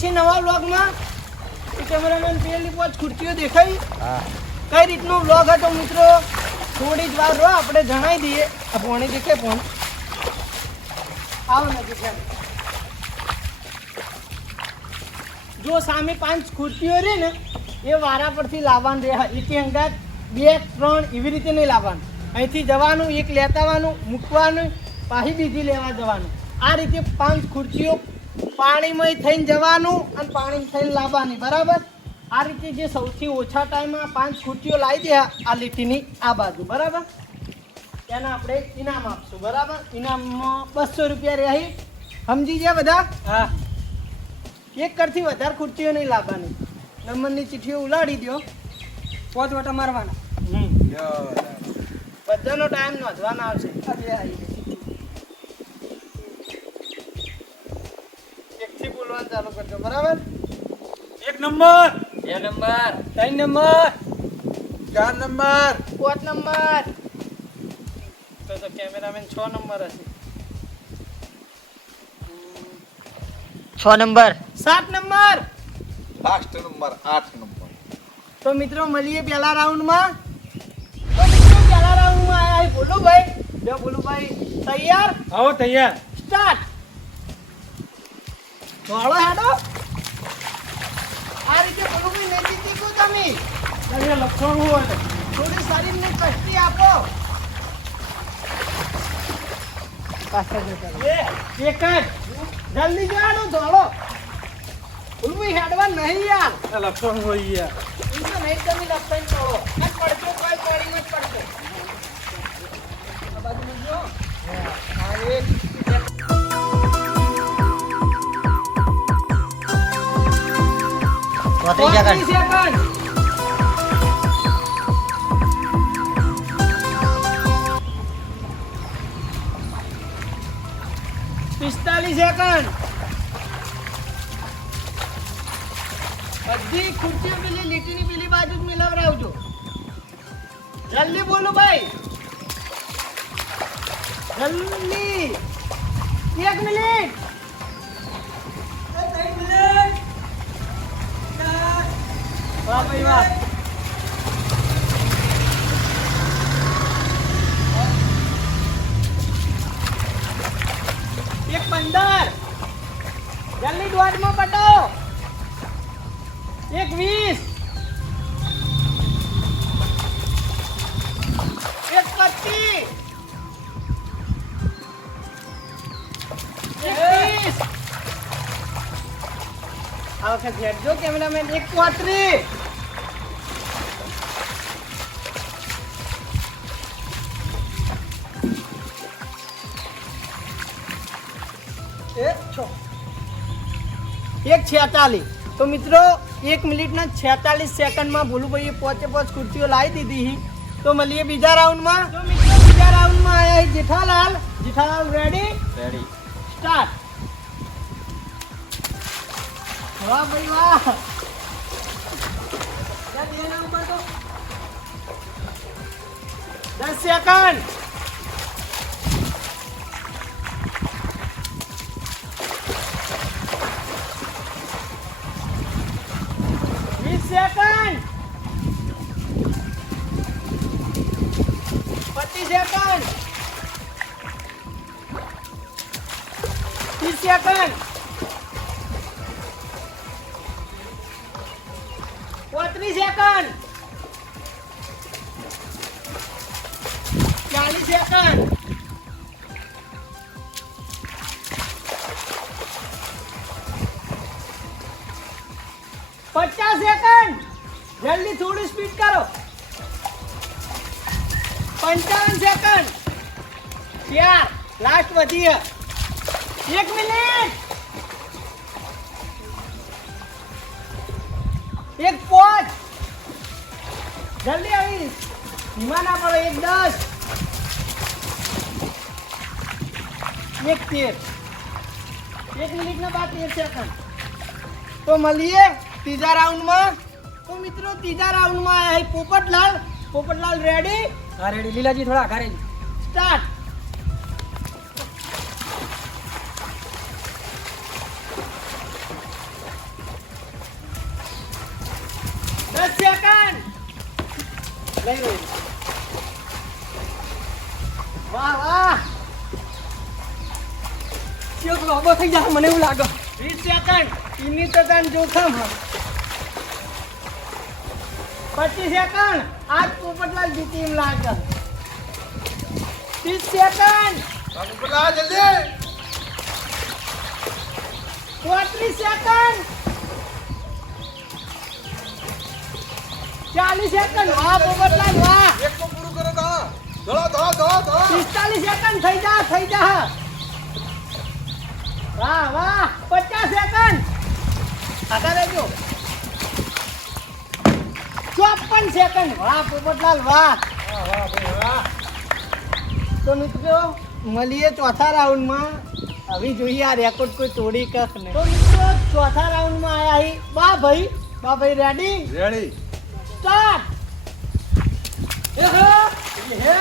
છે નવા વ્લોગમાં કેમેરામેન પેલી પાંચ ખુરશીઓ દેખાઈ. કઈ રીતનો વ્લોગ હતો મિત્રો? થોડી જ વાર રહો આપણે જણાવી દઈએ. આ પોણી દેખે ફોન આવો નથી જો સામે પાંચ ખુરશીઓ રહે ને એ વારા પરથી લાવવાનું રહે એથી અંગાત બે ત્રણ એવી રીતે નહીં લાવવાનું. અહીંથી જવાનું એક લેતાવાનું મૂકવાનું પાછી બીજી લેવા જવાનું. આ રીતે પાંચ ખુરશીઓ પાણીમાં થઈને જવાનું અને પાણી થઈને લાવવાની બરાબર? આ રીતે જે સૌથી ઓછા ટાઈમમાં પાંચ ખૂટીઓ લાવી દે આ લીટીની આ બાજુ બરાબર? તેના આપણે ઇનામ આપશું બરાબર? ઇનામમાં બસો રૂપિયા રહી. સમજી ગયા બધા? હા. એક કરતી વધારે ખુરશીઓ નહીં લાવવાની. નંબરની ચિઠ્ઠીઓ ઉલાડી દો પોત વટા મારવાના બધાનો ટાઈમ નોંધવાના આવશે. બોલવાનું ચાલુ કરજો બરાબર? એક નંબર. બે નંબર. ત્રણ નંબર. ચાર નંબર. પાંચ નંબર. તો તો કેમેરામેન છ નંબર હશે. છ નંબર. સાત નંબર. લાસ્ટ નંબર આઠ નંબર. તો મિત્રો મળીએ પહેલા રાઉન્ડમાં. તો મિત્રો પહેલા રાઉન્ડમાં આયા છે ભોલુભાઈ. જો ભોલુભાઈ તૈયાર? આવો તૈયાર. સ્ટાર્ટ. વાળો હાડો આ રીતે ભોલુભાઈ નહીં જીતી ગયો તમે? અહીંયા લખવાનું હોય થોડી શરીરને કષ્ટી આપો. એક જ. જલ્દી જવાનું ધોળો. ઉલવી હેડવા નહીં યાર. લક્ષણ હોય યાર. તો નહીં તમે લપટાઈને દોડો આ પડતો કોઈ પાણીમાં જ પડતો. આ બાજુ મૂકજો. હા, એક. ચોત્રીસ સેકન્ડ સેકન્ડ પિસ્તાલીસ સેકન્ડ બધી ખુરશીઓ પેલી લીટીની પેલી બાજુ જ મિલાવડાવજો જલ્દી બોલો ભાઈ જલ્દી એક મિનિટ વાહ ભાઈ વાહ એક પંદર જલ્દી દોડમાં પટાવો એક વીસ એક પચીસ એક ત્રીસ આ વખત હેડજો કેમેરામેન એક ચોત્રીસ એક છેતાલીસ. તો મિત્રો એક મિનિટના છેતાલીસ સેકન્ડમાં ભોલુભાઈએ પોચે પોચ કુર્તીઓ લાવી દીધી તો મળીએ બીજા રાઉન્ડમાં. તો મિત્રો બીજા રાઉન્ડમાં આવ્યા Jethalal. Jethalal ready ready start વાહ ભાઈ વાહ. દસ સેકન્ડ. જલ્દી થોડી સ્પીડ કરો પંચાવન સેકન્ડ ચાર લાસ્ટ વધી એક મિનિટ એક પાંચ જલ્દી આવી ધીમા ના પડો એક દસ એક તેર એક મિનિટના બાદ તેર સેકન્ડ તો મળીએ ત્રીજા રાઉન્ડમાં તો મિત્રો ત્રીજા રાઉન્ડમાં આવ્યા છે પોપટલાલ. પોપટલાલ રેડી હા રેડી લીલાજી થોડા આઘારે સ્ટાર્ટ વાહ વાહ. થઈ જાય મને એવું લાગે. વીસ સેકન્ડ ઇની તદાન જોખમ હા. પચીસ સેકન્ડ આજ પોપટલાલ જીતી એમ લાગે. ત્રીસ સેકન્ડ બોલા જલ્દી. ચોત્રીસ સેકન્ડ ચાલીસ સેકન્ડ વાહ પોપટલાલ વાહ. એક તો પૂરું કરો તા ધોળો ધોળો ધોળો ધોળો. પિસ્તાલીસ સેકન્ડ થઈ જા થઈ જા. વાહ વાહ પચાસ સેકન્ડ આગળ રહેજો ચોપન સેકન્ડ વાહ પોપટલાલ વાહ. તો મિત્રો મળીએ ચોથા રાઉન્ડમાં. હવે જોઈએ આ રેકોર્ડ કોઈ તોડી કખ નહીં. તો મિત્રો ચોથા રાઉન્ડમાં આયા હી. બા ભાઈ બા ભાઈ રેડી રેડી સ્ટાર્ટ એ હે. એ હે.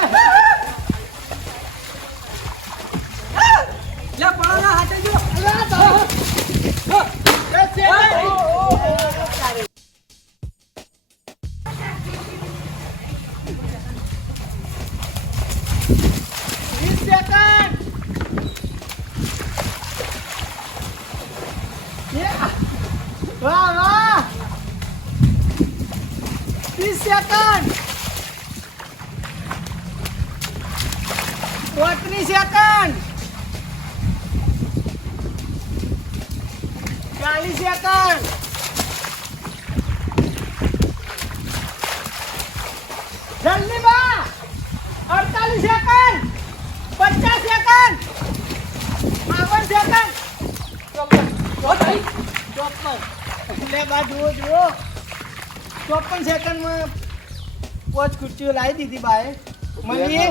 લે પડો ના હાથે જો વાહ વાહ ત્રીસ સેકન્ડ ચોત્રીસ સેકન્ડ ચાલીસ સેકન્ડ જલ્દી બા અડતાલીસ સેકન્ડ પચાસ સેકન્ડ બાવન સેકન્ડ ચોપન એટલે બા જુઓ જુઓ. ચોપન સેકન્ડમાં પાંચ ખુરશીઓ લાવી દીધી બાએ. મળીએ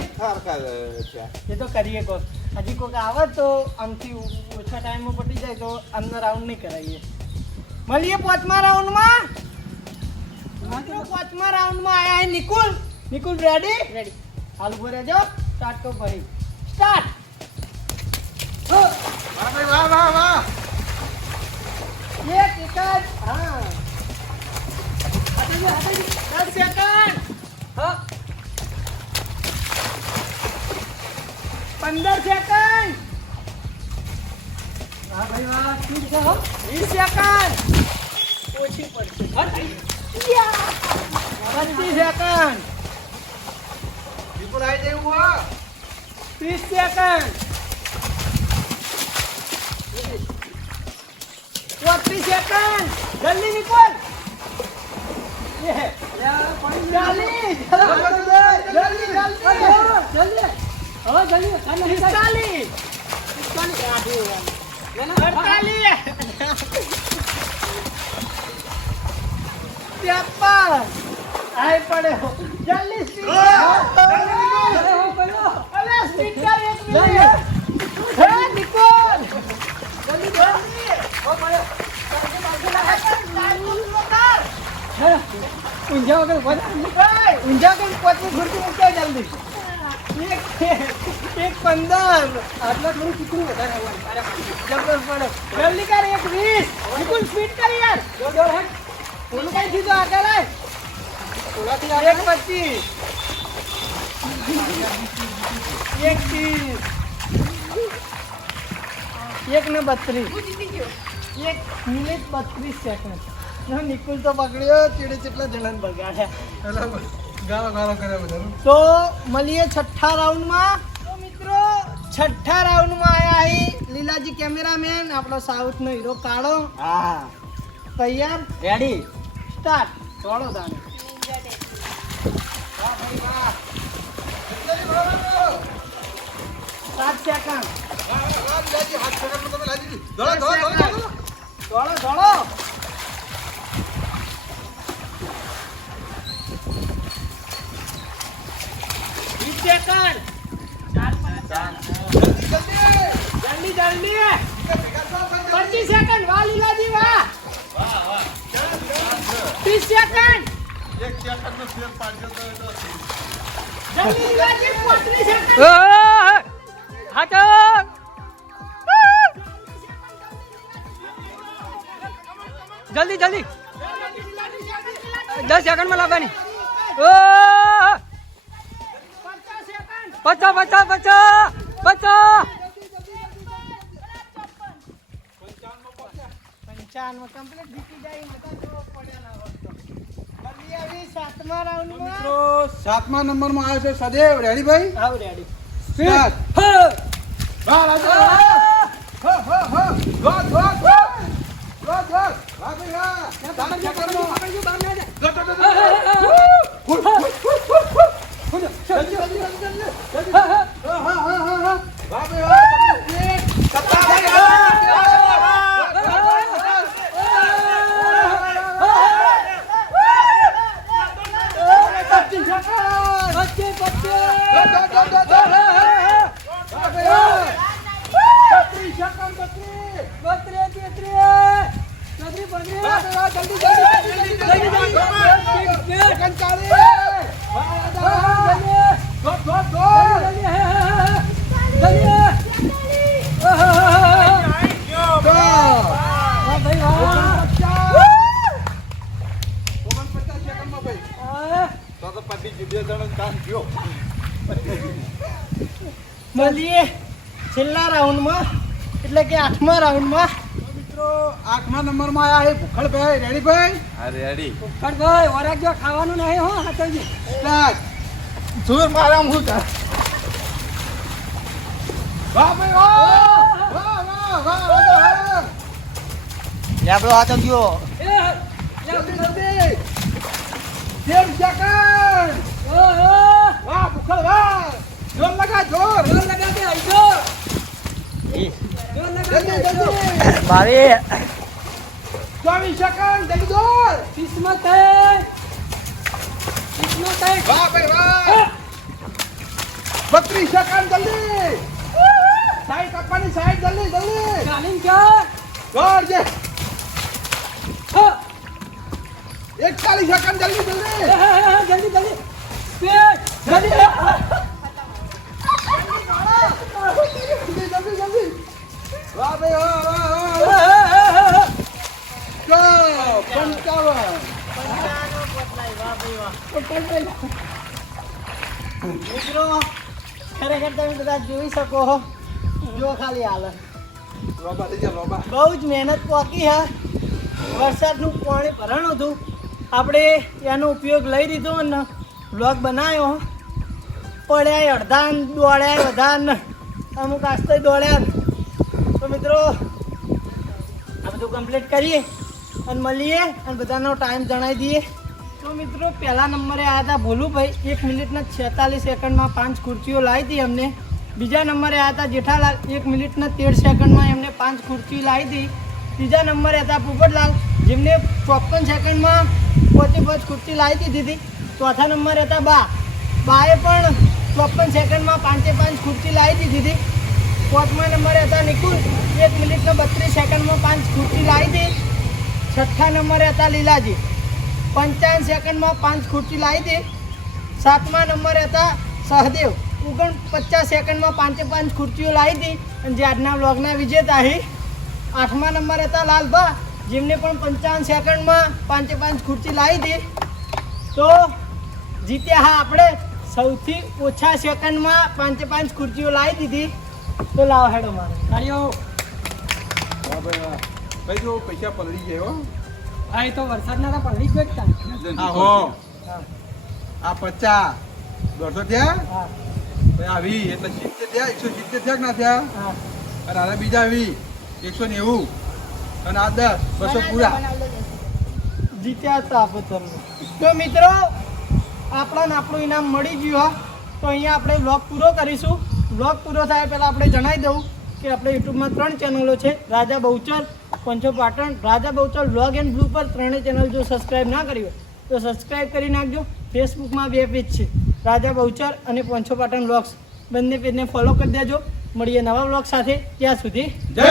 એ તો કરીએ કોક. હજી કોક આવે તો આમથી ઓછા ટાઈમમાં પટી જાય તો આમનો રાઉન્ડ નહીં કરાવીએ મળીએ પાંચમા રાઉન્ડમાં મિત્રો પાંચમા રાઉન્ડમાં આયા હે નિકુલ. નિકુલ રેડી રેડી હાલ ઊભો રહેજો. સ્ટાર્ટ તો ફરી સ્ટાર્ટ વાહ ભાઈ વાહ વાહ વાહ. એક એક જ હા હટાવી, હટાવી. દસ સેકન્ડ હા પંદર સેકન્ડ હા ભાઈ વાહ શું છે હો વીસ સેકન્ડ ઓછી પડશે પચીસ સેકન્ડ વિપુલ હા સેકન્ડ ચોત્રીસ સેકન્ડ જલ્દી નિકોલ ચાલીસ જલ્દી જલ્દી હવે જલ્દી કાલે પિસ્તાલીસ ત્રેપન આય પડ્યો જલ્દી સ્પીકર અરે સ્પીકર એક મિનિટ હે નિકોલ જલ્દી જલ્દી ઓ પડ્યો ઊંઝા વગર ઊંઝા કઈ પચીસ ખુરશી મૂક્યા જલ્દી એક પંદર આટલા થોડું ચીકણું વધારે આવવાનું તારે જબર પડે જલ્દી કર એક વીસ નિકુલ સ્પીડ કર યાર જો જો હેડ ઓલું કઈ સીધો આગળ આય થોડાથી એક પચીસ એક ત્રીસ એક ને બત્રીસ. એક મિનિટ બત્રીસ સેકન્ડ નિકુલ તો પકડ્યો ચીડે ચેટલા જણાને બગાડ્યા. ગાળો ગાળો કર્યા બધા તો મળીએ છઠ્ઠા રાઉન્ડમાં. તો મિત્રો છઠ્ઠા રાઉન્ડમાં આયા અહીં લીલાજી કેમેરામેન આપણો સાઉથનો હીરો કાળો. હા. તૈયાર? Ready start. દોડો દાને સાત સેકન્ડ. હાથ પકડ તમે લાજી. દી ધોળો ધોળો ધોળો ધોળો દોડો દોડો. વીસ સેકન્ડ જલ્દી જલ્દી. પચીસ સેકન્ડ, વાહ, લીલાજી, વાહ. ત્રીસ સેકન્ડ. જલ્દી, લીલાજી, પાંત્રીસ સેકન્ડ. હાચો. જલ્દી જલ્દી. દસ સેકન્ડમાં લાવવાની. ઓ પચાસ પચાસ પચાસ પચાસ પંચાવન કમ્પ્લીટ જીતી જાય સાતમા નંબરમાં. આવ્યો છે સદેવ. રેડી ભાઈ? આવ રેડી સ્ટાર્ટ હ વાહ રાજા હ હ હ ગોટ ગોટ ગોટ ગોટ ગોટ વાહ ભાઈ વાહ તારા ચક્કરમાં ગોટ ગોટ ગોટ ફૂલ ફૂલ ફૂલ ફૂલ ફૂલ ફૂલ જલ્દી જલ્દી જલ્દી જલ્દી જલ્દી હા હા હા હા હા વાહ ભાઈ વાહ સત્તા ભાઈ પચીસ બત્રીસ તેત્રીસ ચોત્રીસ પાંત્રીસ મળીએ છેલ્લા રાઉન્ડમાં એટલે કે આઠમા રાઉન્ડમાં. મિત્રો આઠમા નંબરમાં આયા એ ભૂખડભાઈ. રેડી ભાઈ? ભાઈ વરાજો ખાવાનું નહીં હો હાથજી. જોર મારા હું તાર. વાહ ભાઈ વાહ વાહ વાહ વાહ લેબડો હાથ ગયો. એ જલ્દી. જલ્દી તેમ સેકન્ડ વાહ ભૂખડ વાહ જોર લગા જોર. જોર લગા દે લગા જલ્દી દે જલ્દી બાવીસ ચોવીસ સેકન્ડ જલ્દી જોર કિસ્મત હે. કિસ્મત હે. વાહ ભાઈ વાહ. બત્રીસ સેકન્ડ જલ્દી. સાઈડ કાપવાની સાઈડ જલ્દી જલ્દી. ચાલીન જે. એકતાલીસ સેકન્ડ જલ્દી જલ્દી. જલ્દી જલ્દી. જલ્દી જલ્દી. મિત્રો, ખરેખર તમે બધા જોઈ શકો જો ખાલી હાલ. રોબા થઈ બહુ જ મહેનત પોકી હા. વરસાદનું પાણી ભરણ હતું. આપણે એનો ઉપયોગ લઈ લીધો અને બ્લોગ બનાવ્યો પડ્યા અડધા દોડ્યા બધા અમુક આસ્તે દોડ્યા. તો મિત્રો, આ બધું કમ્પ્લીટ કરીએ અને મળીએ અને બધાનો ટાઈમ જણાવી દઈએ. તો મિત્રો, પહેલા નંબરે આવ્યા હતા ભોલુભાઈ. એક મિનિટના છેતાલીસ સેકન્ડમાં પાંચ ખુરશીઓ લાવી હતી અમને બીજા નંબરે આવ્યા હતા જેઠાલાલ. એક મિનિટના તેર સેકન્ડમાં એમને પાંચ ખુરશી લાવી હતી ત્રીજા નંબરે હતા પોપટલાલ જેમને ચોપન સેકન્ડમાં પોતે પાંચ ખુરશી લાવી દીધી. હતી ચોથા નંબરે હતા બા. બાએ પણ ચોપન સેકન્ડમાં પાંચે પાંચ ખુરશી લાવી દીધી. હતી પાંચમા નંબરે હતા નિકુલ, એક મિનિટના બત્રીસ સેકન્ડમાં પાંચ ખુરશી લાવી હતી છઠ્ઠા નંબરે હતા લીલાજી. પંચાવન સેકન્ડમાં પાંચ ખુરશી લાવી હતી સાતમા નંબરે હતા સહદેવ. ઓગણ પચાસ સેકન્ડમાં પાંચે પાંચ ખુરશીઓ લાવી હતી અને જે આજના બ્લોગના વિજેતા હી આઠમા નંબર હતા લાલભા જેમને પણ પંચાવન સેકન્ડમાં પાંચે પાંચ ખુરશી લાવી હતી તો જીત્યા હા આપણે સૌથી ઓછા સેકન્ડમાં પાંચે પાંચ ખુરશીઓ લાવી દીધી. તો લાવો હેડો મારે. તાળીઓ ભાઈ જો પૈસા પલળી ગયા હો એ તો વરસાદના ના પણ જ વેચતા આ હો. હા આ પચાસ. દોઢસો થયા? હા. આવી એટલે સિત્તેર થયા એકસો સિત્તેર થયા કે ના થયા? હા. અને આના બીજા આવી એકસો નેવું. અને આ દસ બસો પૂરા. જીત્યા હતા આપણે તમને તો મિત્રો આપણાને આપણું ઇનામ મળી ગયું હા. તો અહીંયા આપણે વ્લોગ પૂરો કરીશું. વ્લોગ પૂરો થાય પહેલાં આપણે જણાવી દઉં કે આપણે યુટ્યુબમાં ત્રણ ચેનલો છે. રાજા બહુચર પંચો પાટણ, રાજા બહુચર વ્લોગ એન્ડ બ્લુ પર ત્રણેય ચેનલ જો સબસ્ક્રાઈબ ના કરી હોય, તો સબસ્ક્રાઈબ કરી નાખજો. ફેસબુકમાં બે પેજ છે, રાજા બહુચર અને પંચો પાટણ બ્લોગ્સ બંને પેજને ફોલો કરી દેજો. મળીએ નવા વ્લોગ સાથે. ત્યાં સુધી જય